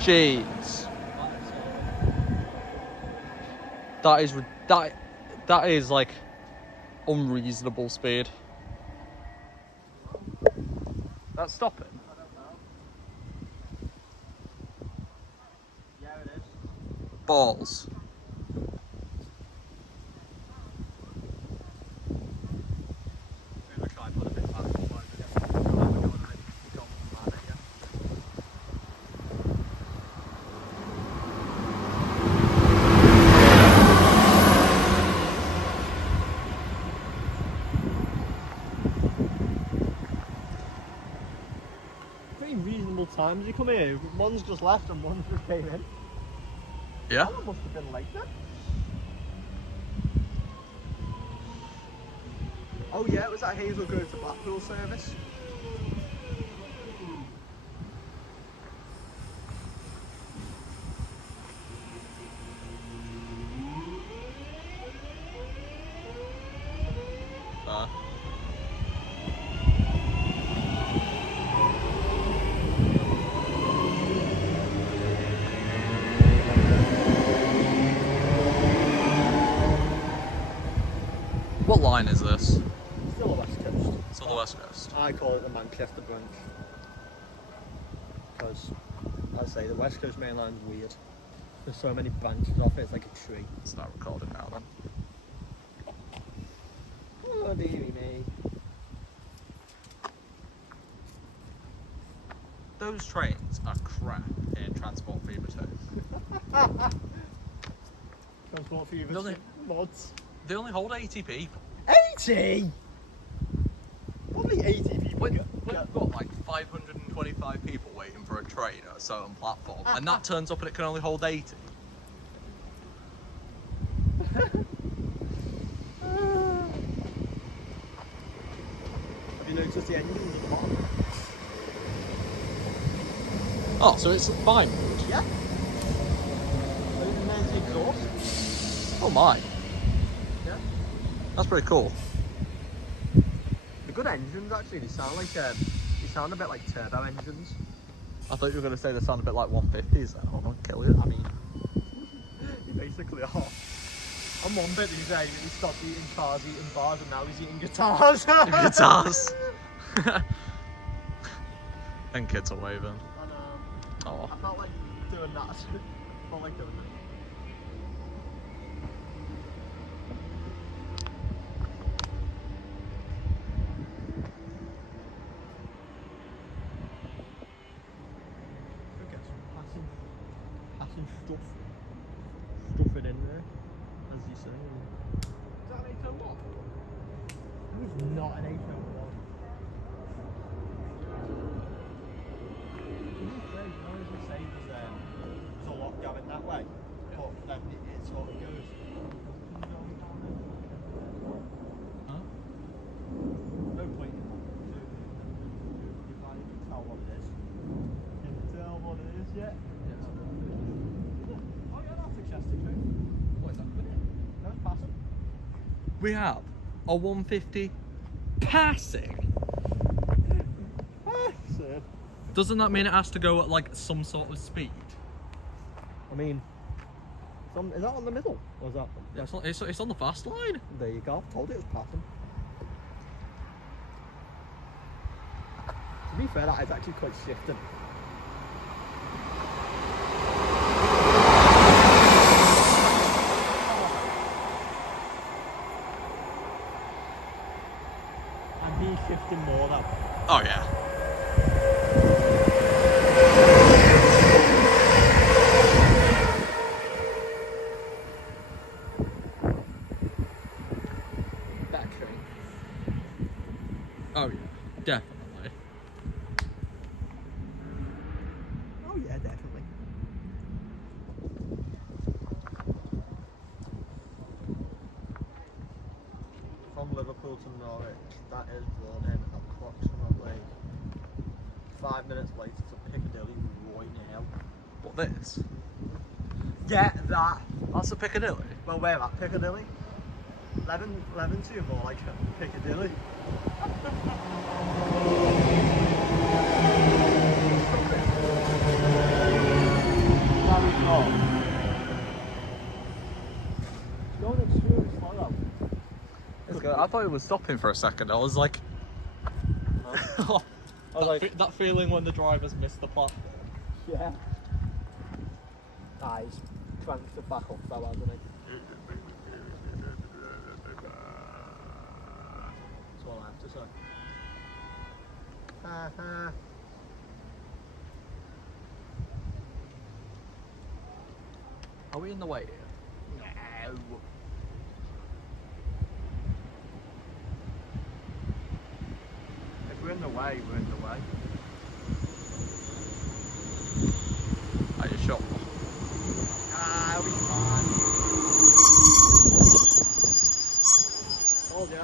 Jeez. That is like unreasonable speed. That's stopping. I don't know. Yeah, it is. Balls. Pretty reasonable times you come here. One's just left and one just came in. Yeah. That must have been late then. Oh yeah, it was that Hazel Grove to Blackpool service. What line is this? Still the West Coast. Still the West Coast. I call it the Manchester branch. Because, as I say, the West Coast main line's weird. There's so many branches off it, it's like a tree. It's not recorded now then. Oh dearie me. Those trains are crap in Transport Fever 2. Transport Fever Doesn't it? mods. They only hold 80 people. 80? Probably 80 people. We've got like 525 people waiting for a train at a certain platform, and that turns up and it can only hold 80. Have you noticed the engines at the bottom? Oh, so it's fine. Yeah. Even there's the exhaust. Oh my. Yeah. That's pretty cool. The good engines actually, they sound like they sound a bit like turbo engines. I thought you were going to say they sound a bit like 150s then. I'm going to kill you. I mean, they basically are. On one bit he said he stopped eating cars, eating bars, and now he's eating guitars. Guitars. And kids are waving. I know. Oh. I felt like doing that. I felt like doing that. Passing stuff it in there, as you say. Is that an HO1? It's not an HO1. To be fair, you know, as we say, there's a lot going that way, but then it sort of goes. Huh? No point in you can't even tell what it is. Can you tell what it is yet? Yes. Oh yeah, that's a Chester train. What is that? No, it's passing. We have a 150 passing. Passing. Doesn't that mean it has to go at like some sort of speed? I mean, is that on the middle? Or is that? It's on the fast line. There you go. I told you it was passing. To be fair, that is actually quite shifting. And he's shifting more though. Oh yeah. That train. Oh yeah. Definitely. Oh yeah, definitely. From Liverpool to Norwich, that is running approximately 5 minutes later to Piccadilly right now. What this? Get that! That's a Piccadilly. Well, where at Piccadilly? Levenshulme, more like Piccadilly. Oh. It's going extremely slow though. I thought it was stopping for a second. I was like, No. I was like, that feeling when the drivers miss the platform. yeah. Ah, he's cranked it back up though, hasn't he? That's all I have to say. Are we in the way here? No. If we're in the way, we're in the way. Are you sure? Ah, it'll be fine. Told ya.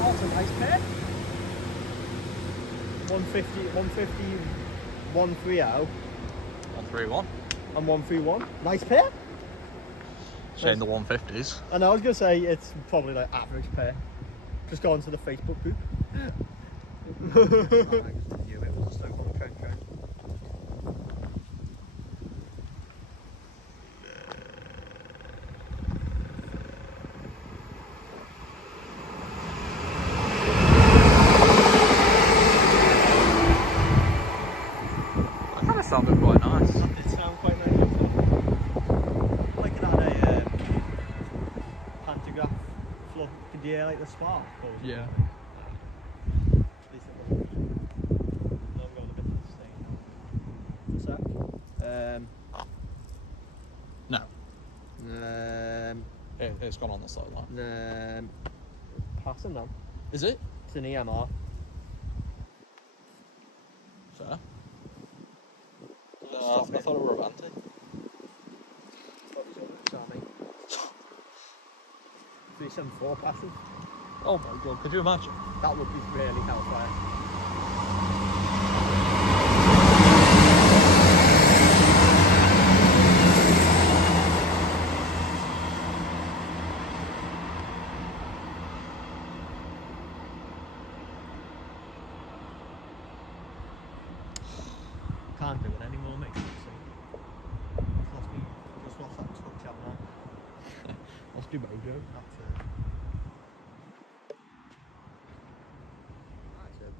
That's a nice pair. 150, 130 131. and 131. Nice pair. Shame the 150s. And I was gonna say it's probably like average pair. Just go onto the Facebook group. That kind of sounded quite nice. It sounds quite nice. Like it had a pantograph float in the air like the spark. Yeah. At least it wasn't. No, I'm going a bit to the stain now. No, So, it's gone on the side line. passing now. Is it? It's an EMR. Fair. I Stop it. thought it were Avanti. Probably something. 374 passing. Oh my god, could you imagine? That would be really hellfire. Can't do it anymore, mate. Just lost that touch out now. Lost your mojo. That's it. That's it.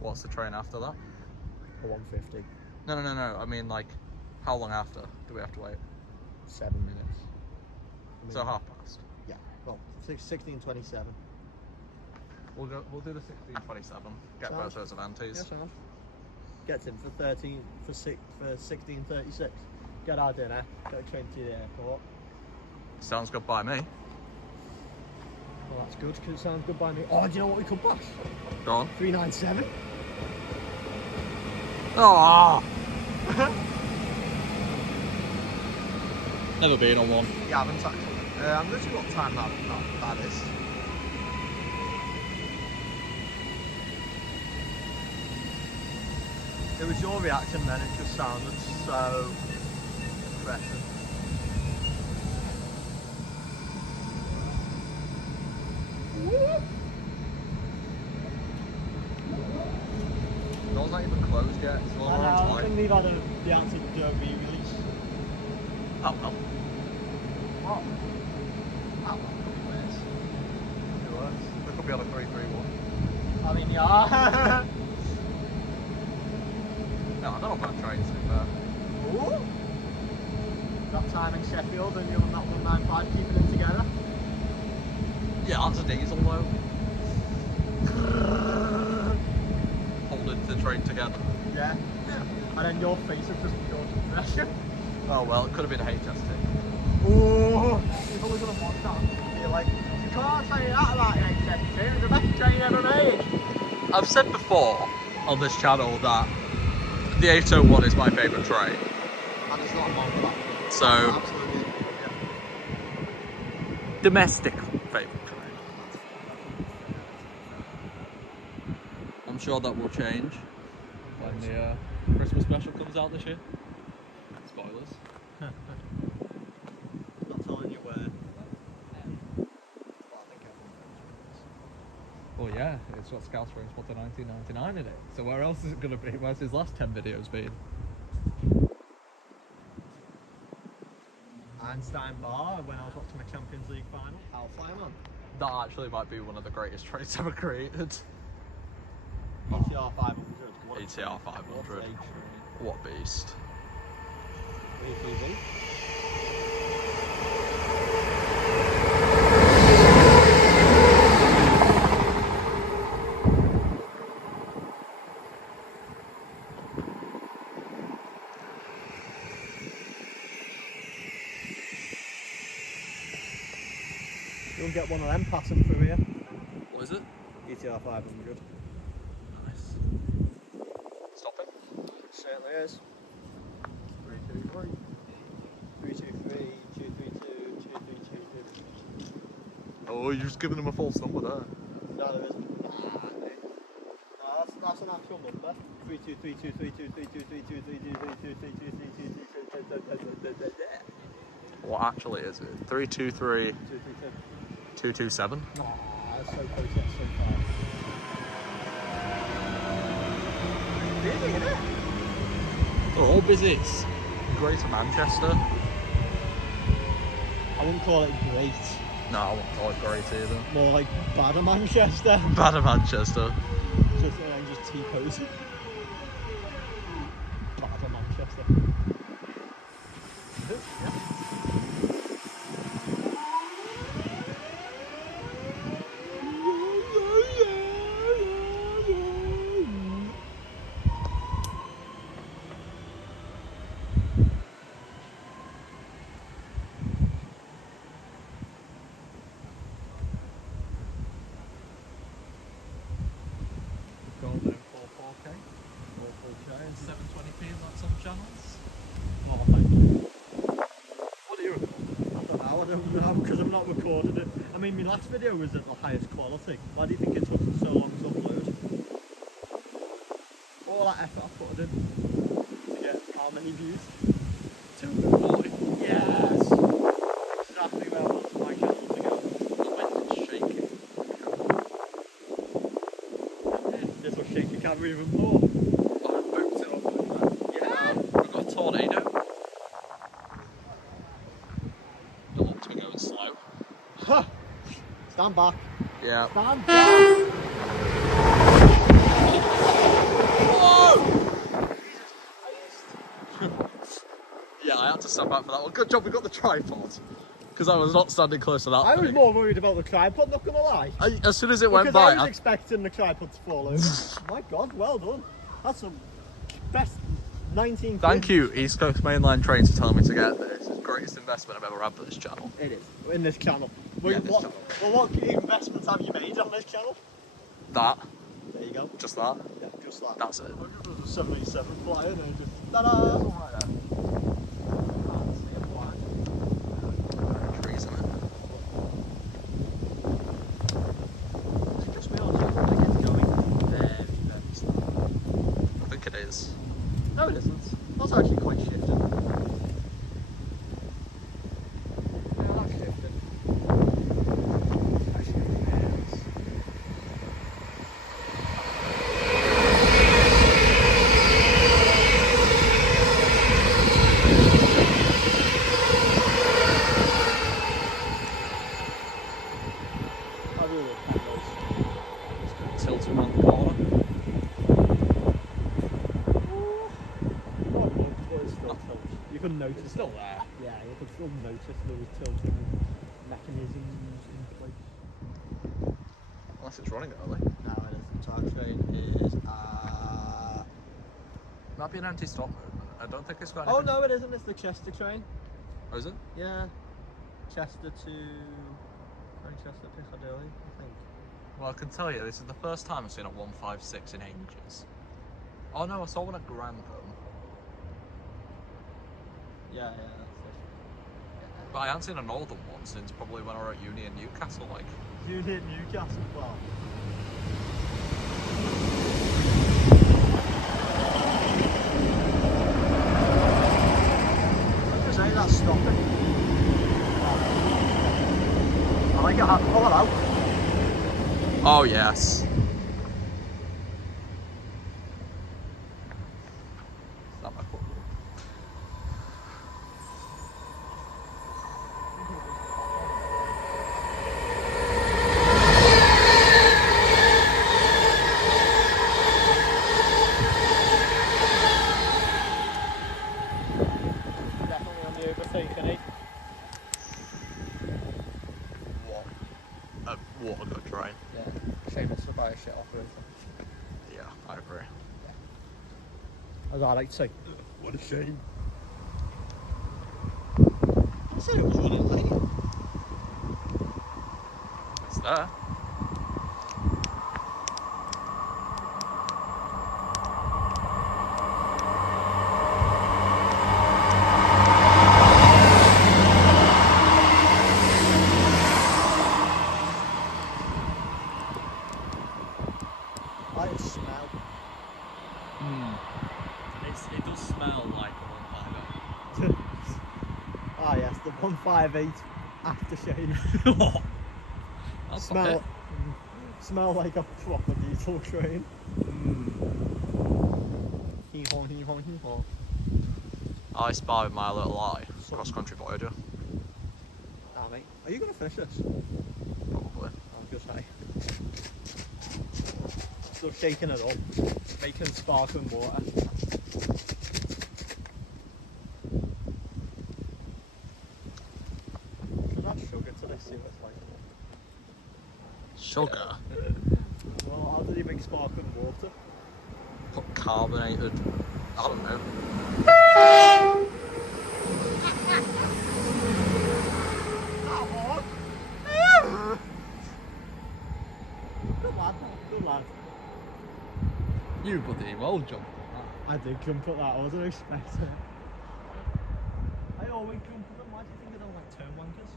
What's the train after that? A 150. No. I mean, like, how long after do we have to wait? 7 minutes. So half past. Yeah. Well, 16:27. We'll do the 16:27. Get Sound. both those Avantis. Yes, Sam. Gets in for 16:36. Get our dinner. Get a train to the airport. Sounds good by me. Well, that's good because it sounds good by me. Oh, do you know what we could pass? Go on. 397. Oh! Never been on one. You haven't actually. I'm going to see what time that is. It was your reaction then, it just sounded so impressive. Door's not even closed yet. It's a little orange I light. couldn't leave out the answer to a re-release. Oh well. What? Oh well. It works. We could be on a 331. I mean, yeah. No, I don't know about trains to be fair. Ooh. That time in Sheffield and you're on that 195 keeping it together. Yeah, that's a diesel though. Holding the train together. Yeah. And then your face had just gone to pressure. Oh well, it could have been a HST. Ooh. People are going to watch that and be like, you can't say that about an HST, it's the best train ever made. I've said before on this channel that the 801 is my favourite train. And it's not wrong with that. So, Absolutely. Yeah. domestic favourite train. sure that will change when the Christmas special comes out this year. Spoilers. Not telling you where. Well, I think Well, yeah, it's got Scouse Spring Spotter 1999 in it. So where else is it going to be? Where's his last 10 videos been? Einstein Bar when I was watching the Champions League final. Hellfire man. That actually might be one of the greatest trains ever created. ETR 500. What a ETR train. 500. What a train. What beast. ATV. You'll get one of them passing through here. What is it? ETR 500. Nice. Stopping? Certainly is. 323. 323, 232, 232. Oh, you're just giving him a false number there. No, there isn't. No, that's an actual number. 3232232323232323232323232. What actually is it? 323 227? No, that's so close, that's so far. Busy, isn't it? They're all busy. It's Greater Manchester. I wouldn't call it great. No, I won't call it great either. More like Badder Manchester. Bad at Manchester. Just T-posing. Badder Manchester. Yeah. Golden 4K. 720p in that some channels. Oh, thank you. What do you record? I don't know because I'm not recording it. I mean, my last video was at the highest quality. Why do you think it took so long to upload? All that effort I put in to get how many views? 240. Yes! Exactly where I want my channel to go. It's shaking. This will shake the camera even more. Oh, it boots it up like that. Yeah! We've got a tornado. It looks me going slow. Ha! Stand back. Yeah. Stand back! Yeah, I had to stand back for that one. Good job we got the tripod. Because I was not standing close to that I was thing. more worried about the tripod, not gonna lie. As soon as it went Because by, I was expecting the tripod to fall over. My God, well done. That's some best 19. thank you, East Coast Mainline Trains, for telling me to get this. It's the greatest investment I've ever had for this channel. It is in this channel. Yeah, this channel. What investments have you made on this channel? That, There you go. just that, Yeah, just that. that's it. 787 flyer and then just ta-da! Trees in it. Is it just me or do you think it's going very, very slow? I think it is. No, it isn't. That's actually quite shifted. Yeah, that's shifted. Actually, it is. I really like those. Tilting around the corner. You can notice It's still there. Yeah, you can still notice those tilting mechanisms in place. Unless it's running early. No, it isn't. So our train is Might be an anti-stop movement. I don't think it's got oh anything. no, it isn't. It's the Chester train. Oh, is it? Yeah, Chester to Manchester Piccadilly, I think. Well, I can tell you, this is the first time I've seen a 156 in ages. Oh no, I saw one at Grantham. Yeah, that's it. But I haven't seen a northern one since probably when I were at uni in Newcastle, like. You hit Newcastle, well. that's stopping. I like your hat. Pull it out. Oh yes. Not my fault. Definitely on the overtaking, eh? What a good train. Yeah. Shame it's to buy a shit operator. Yeah, I agree. As I like to say. What a shame. I said it was running late. It's there. I just smell. It does smell like a 150. Ah yes, the 158 aftershave. That's Smell. Smell like a proper diesel train. Hee haw, hee haw, hee haw. I spy with my little eye. Cross-country voyager. Ah mate, are you gonna finish this? Probably. I'm just say. Still shaking it up, making sparkling water. Should add sugar to this, see what it's like. Sugar? Well, how did he make sparkling water? Put carbonated. I don't know. Good lad, good lad. You buddy, well jumped. I did jump at that, I wasn't expecting it. I always jump at them, why do you think I don't like turn wankers?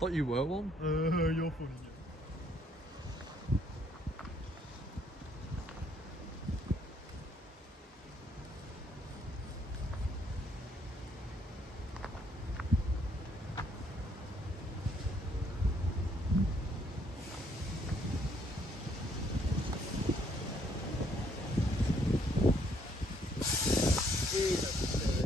Thought you were one. You're funny.